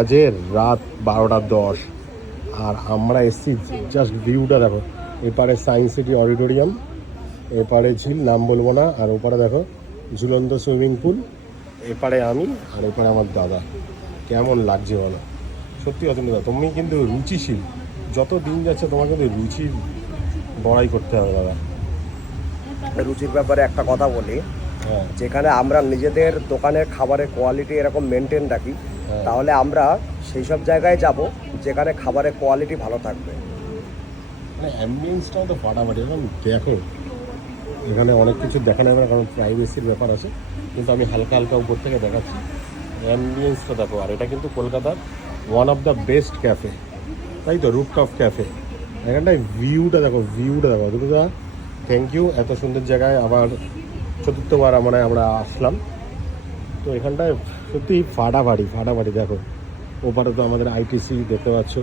আজে রাত বারোটা দশ। আর আমরা এসছি জাস্ট ভিউটা দেখো। এপারে সায়েন্স সিটি অডিটোরিয়াম এপারে ঝিল নাম বলব না। আর ওপারে দেখো ঝুলন্ত সুইমিং পুল এপারে আমি আর এপারে আমার দাদা। কেমন লাগছে বলো? সত্যি অতনুদা তুমি কিন্তু রুচিশীল। যত দিন যাচ্ছে তোমাকে কিন্তু রুচি বড়াই করতে হবে দাদা। রুচির ব্যাপারে একটা কথা বলি। হ্যাঁ। যেখানে আমরা নিজেদের দোকানের খাবারের কোয়ালিটি এরকম মেনটেন রাখি। তাহলে আমরা সেই সব জায়গায় যাব যেখানে খাবারের কোয়ালিটি ভালো থাকবে। মানে অ্যাম্বিয়েন্সটাও তো ফাটাফাটি এখন দেখো এখানে অনেক কিছু দেখা যাবে না কারণ প্রাইভেসির ব্যাপার আছে কিন্তু আমি হালকা হালকা উপর থেকে দেখাচ্ছি। অ্যাম্বিয়েন্সটা দেখো আর এটা কিন্তু কলকাতার one of the best cafe তাই তো? রুফটপ ক্যাফে এখানটায় ভিউটা দেখো ভিউটা দেখো। দুর্গা থ্যাংক ইউ এত সুন্দর জায়গায় আবার চতুর্থবার মানে আমরা আসলাম। তো এখানটায় সত্যি ফাটাফাটি ফাটাফাটি দেখো। ওপারে তো আমাদের আইটিসি দেখতে পাচ্ছ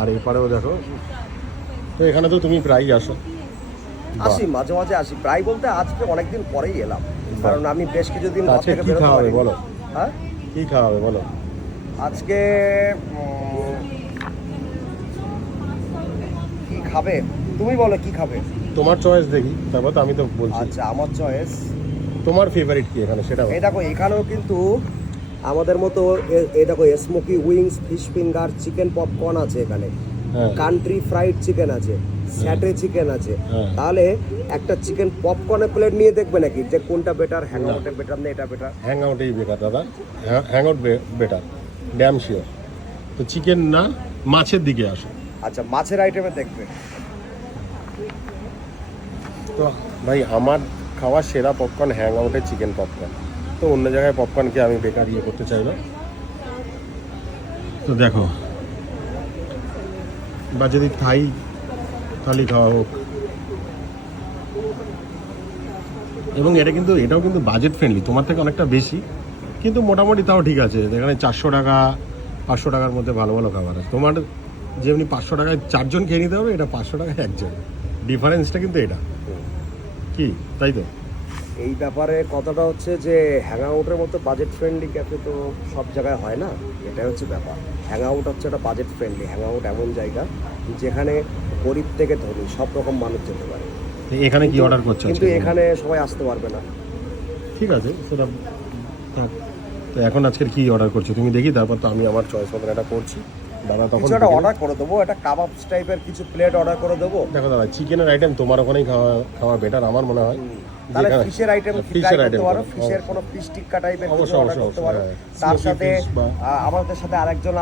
আর এপারেও দেখো। তো এখানে তো তুমি প্রায়ই আসো। আসি মাঝে মাঝে আসি। প্রায় বলতে আজকে অনেকদিন পরেই এলাম। কারণ আমি বেশ কিছুদিন আজকে কি খাওয়াবে বলো? হ্যাঁ? কি খাওয়াবে বলো? আজকে কি খাবে? তুমি বলো কি খাবে? তোমার চয়েস দেখি। তারপর তো আমি তো বলছি। আচ্ছা আমার চয়েস তোমার ফেভারিট কি এখানে? সেটা। এই দেখো এখানেও কিন্তু আমাদের মতো এই দেখো smoky wings fish finger chicken popcorn আছে এখানে। হ্যাঁ। কান্ট্রি ফ্রাইড চিকেন আছে স্যাটে চিকেন আছে। হ্যাঁ। তাহলে একটা চিকেন পপকর্নের প্লেট নিয়ে দেখবে নাকি? যে কোনটা বেটার হ্যাংআউটে বেটার না এটা বেটার হ্যাং আউটেই বেটার দাদা। Hang out better damn sure তো চিকেন না মাছের দিকে আসো। আচ্ছা মাছের আইটেমে দেখবে। তো ভাই আমার খাওয়া সেরা পপকর্ন হ্যাং আউটে চিকেন পপকর্ন তো অন্য জায়গায় পপকর্নকে আমি বেকার ইয়ে করতে চাই না। তো দেখো, বা যদি থাই, থালি খাওয়া হোক। এবং এটা কিন্তু, এটাও কিন্তু বাজেট ফ্রেন্ডলি তোমার থেকে অনেকটা বেশি। কিন্তু মোটামুটি তাও ঠিক আছে এখানে চারশো টাকা, পাঁচশো টাকার মধ্যে ভালো ভালো খাবার আছে। তোমার যেমনি পাঁচশো টাকায় চারজন খেয়ে নিতে হবে, এটা পাঁচশো টাকায় একজন। ডিফারেন্সটা কিন্তু এটা। কি? তাই তো। এই ব্যাপারে কথাটা হচ্ছে যে হ্যাংআউটের মতো বাজেট ফ্রেন্ডলি ক্যাফে তো সব জায়গায় হয় না। এটাই হচ্ছে ব্যাপার। হ্যাংআউট হচ্ছে একটা বাজেট ফ্রেন্ডলি হ্যাংআউট এমন জায়গা যেখানে গরিব থেকে ধনী সব রকম মানুষ যেতে পারে। এখানে কি অর্ডার করছ কিন্তু এখানে সবাই আসতে পারবে না। ঠিক আছে সেটা। তো এখন আজকের কি অর্ডার করছ? তুমি দেখি তারপর তো আমি আমার চয়েস মতন এটা করছি। দাদা তখন কিছু একটা অর্ডার করে দেবো একটা কাবাব টাইপের কিছু প্লেট অর্ডার করে দেবো। দেখো দাদা চিকেনের আইটেম তোমার ওখানেই খাওয়া খাওয়া বেটার আমার মনে হয়। তাহলে ফিশের আইটেম ফিশের item পারো? ফিশের কোনো ফিশ টিক্কা টাইপের কিছু অর্ডার করতে পারো। হ্যাঁ। তার সাথে আমাদের সাথে আরেকজন